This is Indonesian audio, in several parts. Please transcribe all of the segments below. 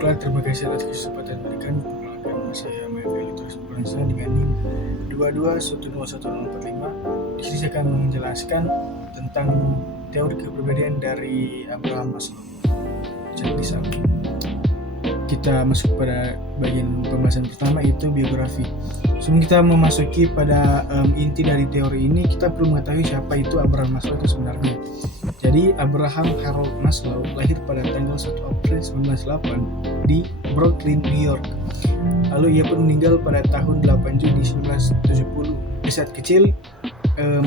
Baiklah, terima kasih atas kesempatan yang diberikan. Perkenalkan, saya Maifeli Terus Purwansa dengan NIM 22101045. Di sini saya akan menjelaskan tentang teori kepribadian dari Abraham Maslow. Jadi kita masuk pada bagian pembahasan pertama, yaitu biografi. Sebelum kita memasuki pada inti dari teori ini, kita perlu mengetahui siapa itu Abraham Maslow itu sebenarnya. Jadi Abraham Harold Maslow lahir pada tanggal 1 April 1908 di Brooklyn, New York. Lalu ia pun meninggal pada tahun 8 Juni 1970. Di saat kecil,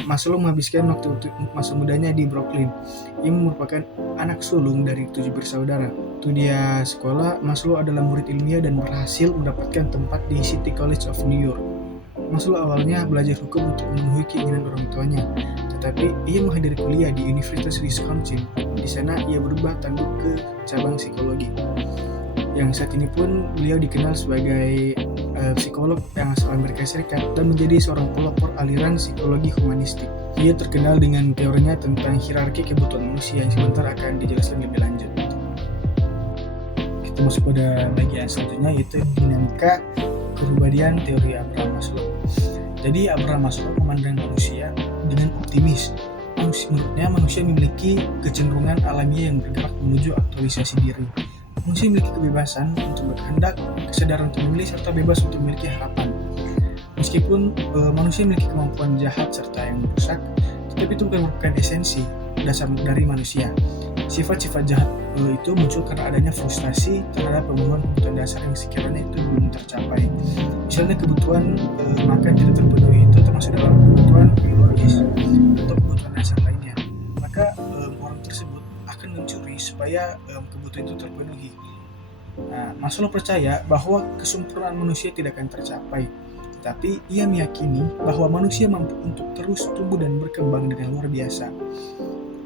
Maslow menghabiskan waktu masa mudanya di Brooklyn. Ia merupakan anak sulung dari 7 bersaudara. Waktu dia sekolah, Maslow adalah murid ilmiah dan berhasil mendapatkan tempat di City College of New York. Maslow awalnya belajar hukum untuk memenuhi keinginan orang tuanya, tetapi ia menghadiri kuliah di Universitas Wisconsin. Di sana ia berubah tanduk ke cabang psikologi. Yang saat ini pun beliau dikenal sebagai psikolog yang asal Amerika Serikat dan menjadi seorang pelopor aliran psikologi humanistik. Ia terkenal dengan teorinya tentang hierarki kebutuhan manusia yang sebentar akan dijelaskan lebih lanjut. Kita masuk pada bagian selanjutnya, yaitu dinamika kepribadian teori Abraham Maslow. Jadi Abraham Maslow memandang manusia dengan optimis. Menurutnya manusia memiliki kecenderungan alamiah yang bergerak menuju aktualisasi diri. Manusia memiliki kebebasan untuk berkehendak, kesadaran untuk memilih, serta bebas untuk memiliki harapan. Meskipun manusia memiliki kemampuan jahat serta yang merusak, tetapi itu bukan merupakan esensi dasar dari manusia. Sifat-sifat jahat itu muncul karena adanya frustasi terhadap pemenuhan kebutuhan dasar yang sekiranya itu belum tercapai. Misalnya kebutuhan makan tidak terpenuhi, itu termasuk dalam kebutuhan biologis atau kebutuhan dasar lainnya. Maka orang tersebut akan mencuri supaya kebutuhan itu terpenuhi. Nah, Maslow percaya bahwa kesempurnaan manusia tidak akan tercapai, tetapi ia meyakini bahwa manusia mampu untuk terus tumbuh dan berkembang dengan luar biasa.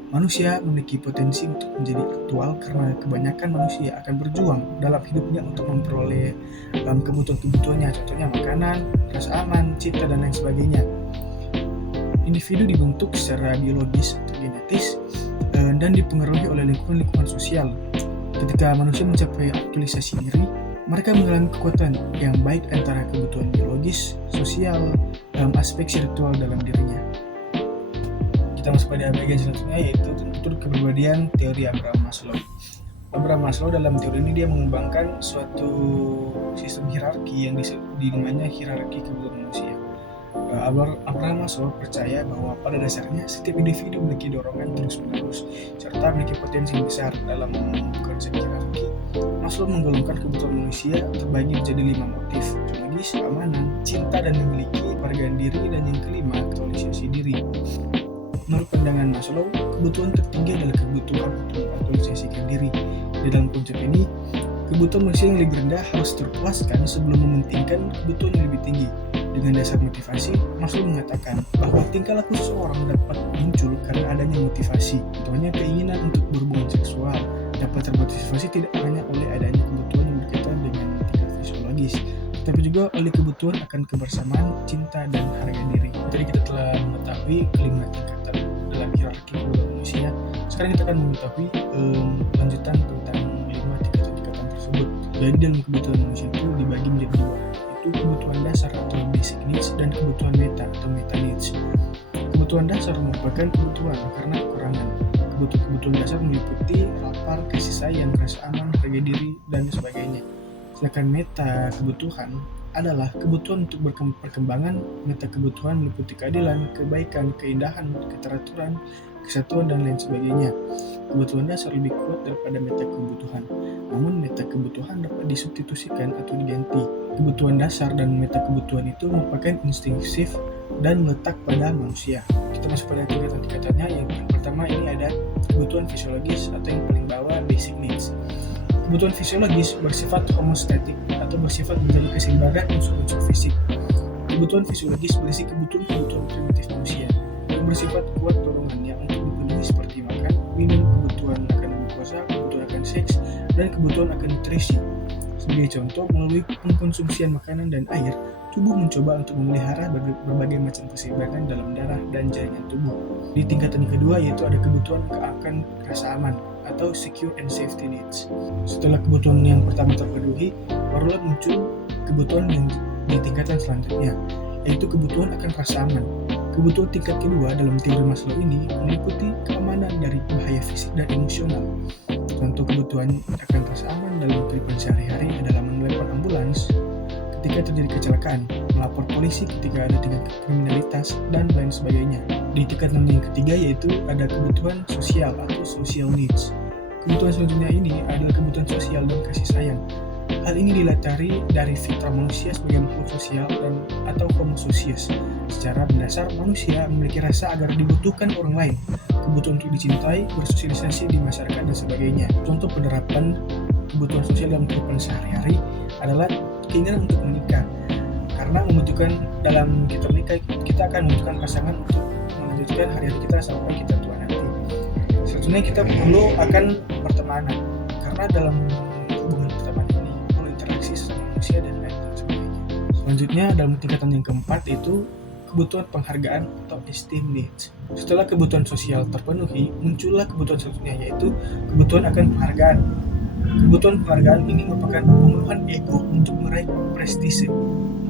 Manusia memiliki potensi untuk menjadi aktual karena kebanyakan manusia akan berjuang dalam hidupnya untuk memperoleh kebutuhan-kebutuhannya, contohnya makanan, rasa aman, cinta, dan lain sebagainya. Individu dibentuk secara biologis atau genetis dan dipengaruhi oleh lingkungan sosial. Ketika manusia mencapai aktualisasi diri, mereka mengalami kekuatan yang baik antara kebutuhan biologis, sosial, dalam aspek spiritual dalam dirinya. Kita masuk pada bagian selanjutnya, yaitu struktur kepribadian teori Abraham Maslow. Abraham Maslow dalam teori ini dia mengembangkan suatu sistem hierarki yang dinamanya hierarki kebutuhan manusia. Abraham Maslow percaya bahwa pada dasarnya setiap individu memiliki dorongan terus-menerus serta memiliki potensi besar. Dalam konsep hierarki, Maslow menggolongkan kebutuhan manusia terbagi menjadi 5 motif: biologis, keamanan, cinta dan memiliki, penghargaan diri, dan yang kelima aktualisasi diri. Menurut pandangan Maslow, kebutuhan tertinggi adalah kebutuhan untuk mengaktualisasikan diri. Di dalam konsep ini, kebutuhan manusia yang lebih rendah harus terpuaskan sebelum mementingkan kebutuhan yang lebih tinggi. Dengan dasar motivasi, Maslow mengatakan bahwa tingkah laku seseorang dapat muncul karena adanya motivasi. Contohnya keinginan untuk berhubungan seksual dapat termotivasi tidak hanya oleh adanya kebutuhan yang berkaitan dengan tingkat fisiologis, tapi juga oleh kebutuhan akan kebersamaan, cinta, dan harga diri. Jadi kita telah mengetahui kelima tingkatan dalam hierarki kebutuhan manusia. Sekarang kita akan mengetahui lanjutan tentang 5 tingkatan tersebut. Jadi dalam kebutuhan manusia itu dibagi menjadi 2, yaitu kebutuhan dasar atau basic needs dan kebutuhan meta atau meta needs. Kebutuhan dasar merupakan kebutuhan karena kekurangan. Kebutuhan dasar meliputi lapar, kasih sayang, rasa aman, harga diri, dan sebagainya. Sedangkan meta kebutuhan adalah kebutuhan untuk perkembangan. Meta kebutuhan meliputi keadilan, kebaikan, keindahan, keteraturan, kesatuan, dan lain sebagainya. Kebutuhan dasar lebih kuat daripada meta kebutuhan, namun meta kebutuhan dapat disubstitusikan atau diganti. Kebutuhan dasar dan meta kebutuhan itu merupakan instinktif dan meletak pada manusia. Kita masuk pada tingkatan-tingkatannya. Yang pertama ini ada kebutuhan fisiologis atau yang paling bawah, basic needs. Kebutuhan fisiologis bersifat homeostatik atau bersifat menjaga keseimbangan unsur-unsur fisik. Kebutuhan fisiologis berisi kebutuhan primitif manusia yang bersifat kuat dorongannya untuk dipenuhi seperti makan, minum, kebutuhan akan glukosa, kebutuhan akan seks, dan kebutuhan akan nutrisi. Sebagai contoh, melalui pengkonsumsian makanan dan air, tubuh mencoba untuk memelihara berbagai macam keseimbangan dalam darah dan jaringan tubuh. Di tingkatan kedua, yaitu ada kebutuhan akan rasa aman atau secure and safety needs. Setelah kebutuhan yang pertama terpenuhi, barulah muncul kebutuhan yang di tingkatan selanjutnya, yaitu kebutuhan akan rasa aman. Kebutuhan tingkat kedua dalam teori Maslow ini meliputi keamanan dari bahaya fisik dan emosional. Contoh kebutuhan akan rasa aman dalam kehidupan sehari-hari adalah menelepon ambulans ketika terjadi kecelakaan, melapor polisi ketika ada tindak kriminalitas, dan lain sebagainya. Di tingkatan yang ketiga yaitu ada kebutuhan sosial atau social needs. Kebutuhan selanjutnya ini adalah kebutuhan sosial dan kasih sayang. Hal ini dilatari dari fitrah manusia sebagai makhluk sosial dan atau homo socius. Secara mendasar, manusia memiliki rasa agar dibutuhkan orang lain, kebutuhan untuk dicintai, bersosialisasi di masyarakat, dan sebagainya. Contoh penerapan kebutuhan sosial dalam kehidupan sehari-hari adalah keinginan untuk menikah. Karena membutuhkan dalam kita menikah, kita akan membutuhkan pasangan untuk melanjutkan hari-hari kita sampai kita tua nanti. Selanjutnya kita perlu akan pertemanan, karena dalam hubungan pertemanan ini perlu interaksi sama manusia dan lain sebagainya. Selanjutnya dalam tingkatan yang keempat yaitu kebutuhan penghargaan atau esteem needs. Setelah kebutuhan sosial terpenuhi, muncullah kebutuhan selanjutnya yaitu kebutuhan akan penghargaan. Kebutuhan penghargaan ini merupakan pemenuhan ego untuk meraih prestise.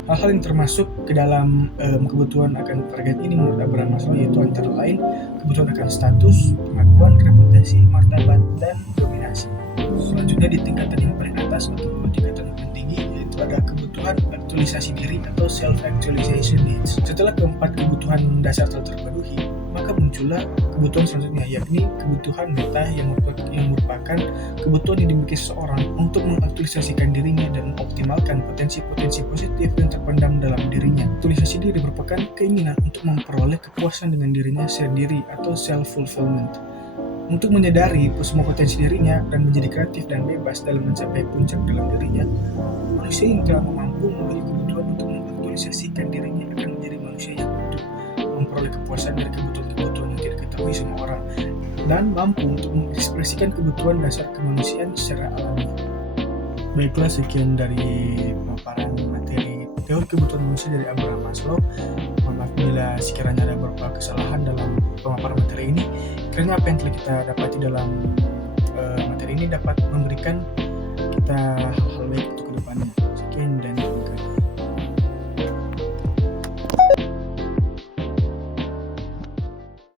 Hal-hal yang termasuk ke dalam kebutuhan akan penghargaan ini menurut Abraham Maslow yaitu antara lain kebutuhan akan status, pengakuan, reputasi, martabat, dan dominasi. Selanjutnya di tingkatan yang paling atas atau tingkatan yang tinggi yaitu ada kebutuhan aktualisasi diri atau self-actualization needs. Setelah keempat kebutuhan dasar terpenuhi, maka muncullah kebutuhan selanjutnya yakni kebutuhan meta yang merupakan kebutuhan yang dimiliki seseorang untuk mengaktualisasikan dirinya dan mengoptimalkan potensi-potensi positif yang terpendam dalam dirinya. Aktualisasi diri merupakan keinginan untuk memperoleh kepuasan dengan dirinya sendiri atau self-fulfillment. Untuk menyadari semua potensi dirinya dan menjadi kreatif dan bebas dalam mencapai puncak dalam dirinya, manusia yang telah mampu memiliki kebutuhan untuk mengaktualisasikan dirinya akan menjadi manusia yang utuh, memperoleh kepuasan dari kebutuhan-kebutuhan yang tidak diketahui semua orang, dan mampu untuk mengekspresikan kebutuhan dasar kemanusiaan secara alami. Baiklah, sekian dari pemaparan materi teori kebutuhan manusia dari Abraham Maslow. Maaf bila sekiranya ada beberapa kesalahan dalam pemaparan materi ini. Kiranya apa yang telah kita dapati dalam materi ini dapat memberikan kita hal-hal baik untuk kedepannya. Sekian dan